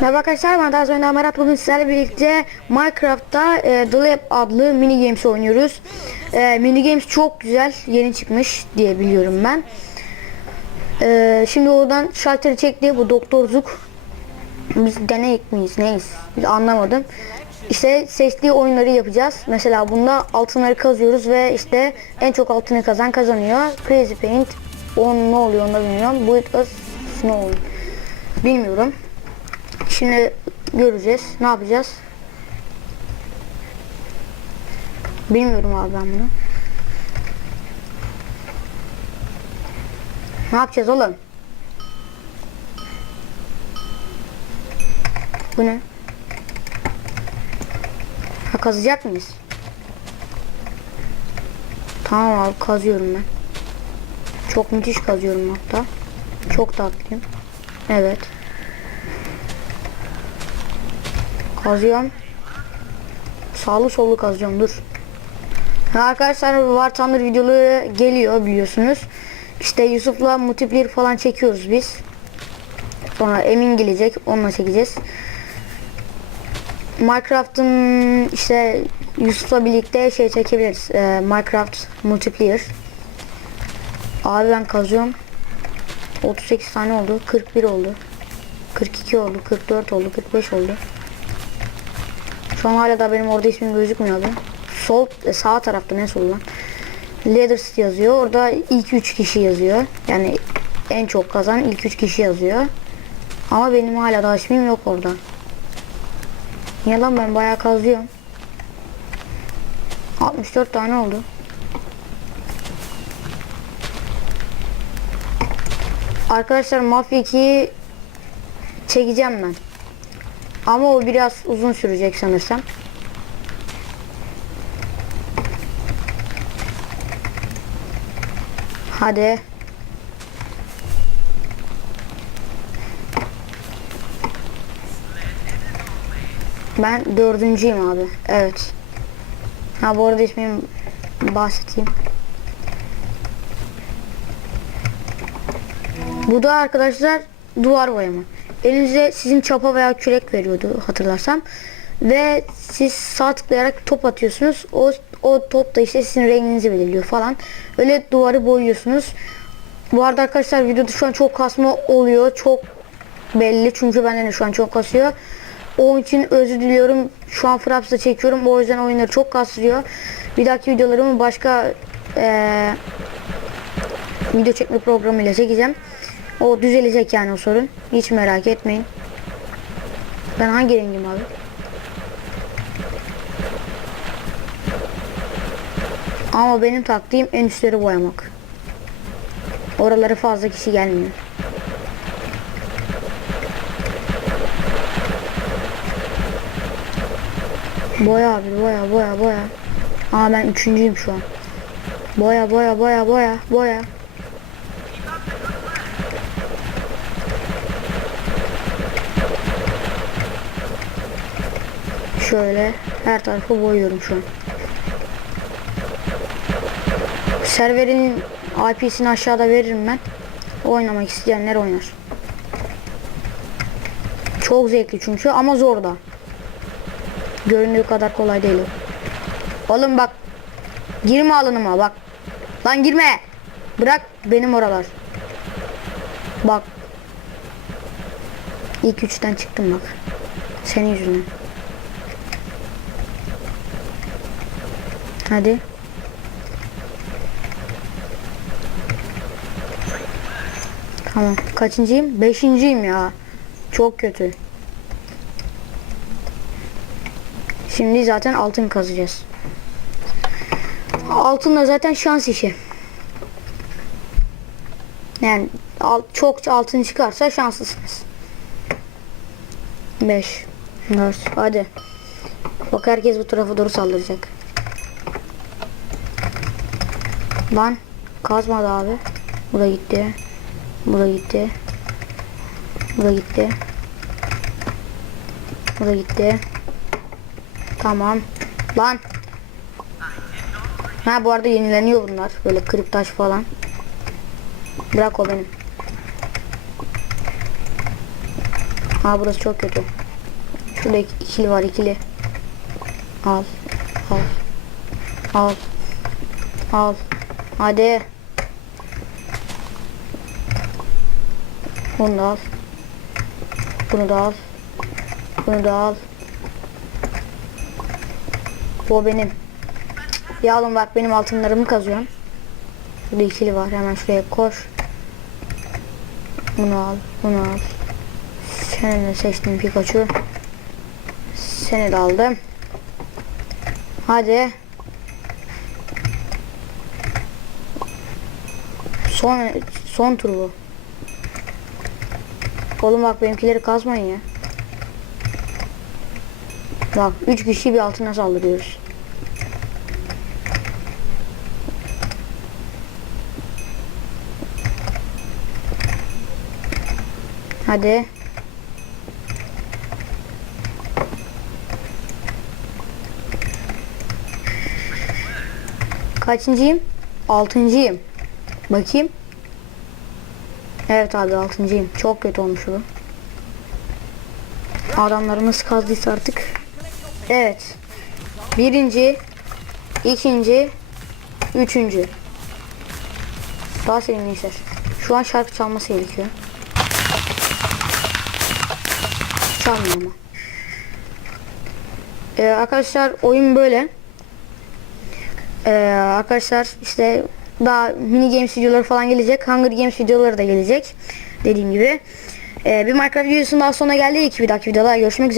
Merhaba arkadaşlar ben daha sonra Merat bugün sizlerle birlikte Minecraft'ta e, The Lab adlı mini games oynuyoruz. E, mini games çok güzel yeni çıkmış diye biliyorum ben. E, şimdi oradan şalteri çekti bu Doktor Zuk. Biz deneyik miyiz neyiz Biz anlamadım. İşte seçtiği oyunları yapacağız. Mesela bunda altınları kazıyoruz ve işte en çok altını kazan kazanıyor. Crazy Paint on ne oluyor onu bilmiyorum. Build a Snow bilmiyorum. Şimdi göreceğiz. Ne yapacağız? Bilmiyorum abi ben bunu. Ne yapacağız oğlum? Bu ne? Ha kazacak mıyız? Tamam abi kazıyorum ben. Çok müthiş kazıyorum hatta. Çok tatlıyım. Evet. Kazıyorum. Sağlı sollu kazıyorum dur. Arkadaşlar War Thunder videoları geliyor biliyorsunuz. İşte Yusuf'la multiplayer falan çekiyoruz biz. Sonra Emin gelecek onunla çekeceğiz. Minecraft'ın işte Yusuf'la birlikte şey çekebiliriz. Ee, Minecraft multiplayer. Abi ben kazıyorum. 38 tane oldu. 41 oldu. 42 oldu. 44 oldu. 45 oldu. Şu an hala da benim orada ismim gözükmüyor abi. Sol e, sağ tarafta ne sol lan? Leaders yazıyor. Orada ilk 3 kişi yazıyor. Yani en çok kazan ilk 3 kişi yazıyor. Ama benim hala da ismim yok orada. Niye lan ben bayağı kazıyorum. 64 tane oldu. Arkadaşlar Mafya 2'yi çekeceğim ben. Ama o biraz uzun sürecek sanırsam. Hadi. Ben dördüncüyüm abi. Evet. Ha bu arada ismimi bahsedeyim. Bu da arkadaşlar duvar boyama. Elinize sizin çapa veya kürek veriyordu hatırlarsam. Ve siz sağ tıklayarak top atıyorsunuz. O, o top da işte sizin renginizi belirliyor falan. Öyle duvarı boyuyorsunuz. Bu arada arkadaşlar videoda şu an çok kasma oluyor. Çok belli çünkü benden de şu an çok kasıyor. Onun için özür diliyorum. Şu an Fraps'ta çekiyorum. O yüzden oyunları çok kasıyor. Bir dahaki videolarımı başka eee video çekme programıyla çekeceğim. O düzelecek yani o sorun. Hiç merak etmeyin. Ben hangi rengim abi? Ama benim taktiğim en üstleri boyamak. Oralara fazla kişi gelmiyor. Boya abi boya boya boya. Aa ben üçüncüyüm şu an. Boya boya boya boya boya. Şöyle her tarafı boyuyorum şu an. Serverin IP'sini aşağıda veririm ben. Oynamak isteyenler oynar. Çok zevkli çünkü ama zor da. Göründüğü kadar kolay değil. Oğlum bak. Girme alanıma bak. Lan girme. Bırak benim oralar. Bak. İlk üçten çıktım bak. Senin yüzünden. Hadi. Tamam. Kaçıncıyım? Beşinciyim ya. Çok kötü. Şimdi zaten altın kazacağız. Altın da zaten şans işi. Yani al, çok altın çıkarsa şanslısınız. 5 4 hadi. Bak herkes bu tarafa doğru saldıracak. Lan kazmadı abi. Bu da gitti. Bu da gitti. Bu da gitti. Bu da gitti. Tamam. Lan. Ha bu arada yenileniyor bunlar. Böyle kırık taş falan. Bırak o benim. Ha burası çok kötü. Şurada ik- ikili var ikili. Al. Al. Al. Al. Hadi. Bunu da al. Bunu da al. Bunu da al. Bu benim. Ya oğlum bak benim altınlarımı kazıyorsun. Burada ikili var. Hemen şuraya koş. Bunu al. Bunu al. Seni de seçtim Pikachu. Seni de aldım. Hadi. Son son tur bu. Oğlum bak benimkileri kazmayın ya. Bak 3 kişi bir altına saldırıyoruz. Hadi. Kaçıncıyım? Altıncıyım. Bakayım. Evet abi altıncıyım. Çok kötü olmuş bu. Adamlarımız kazdıysa artık. Evet. Birinci, ikinci, üçüncü. Daha sevimli işler. Şu an şarkı çalması gerekiyor. Çalmıyor ama. Ee, arkadaşlar oyun böyle. Ee, arkadaşlar işte daha mini games videoları falan gelecek. Hunger Games videoları da gelecek. Dediğim gibi. Ee, bir Minecraft videosunun daha sonra geldik. Bir dahaki videoda görüşmek üzere.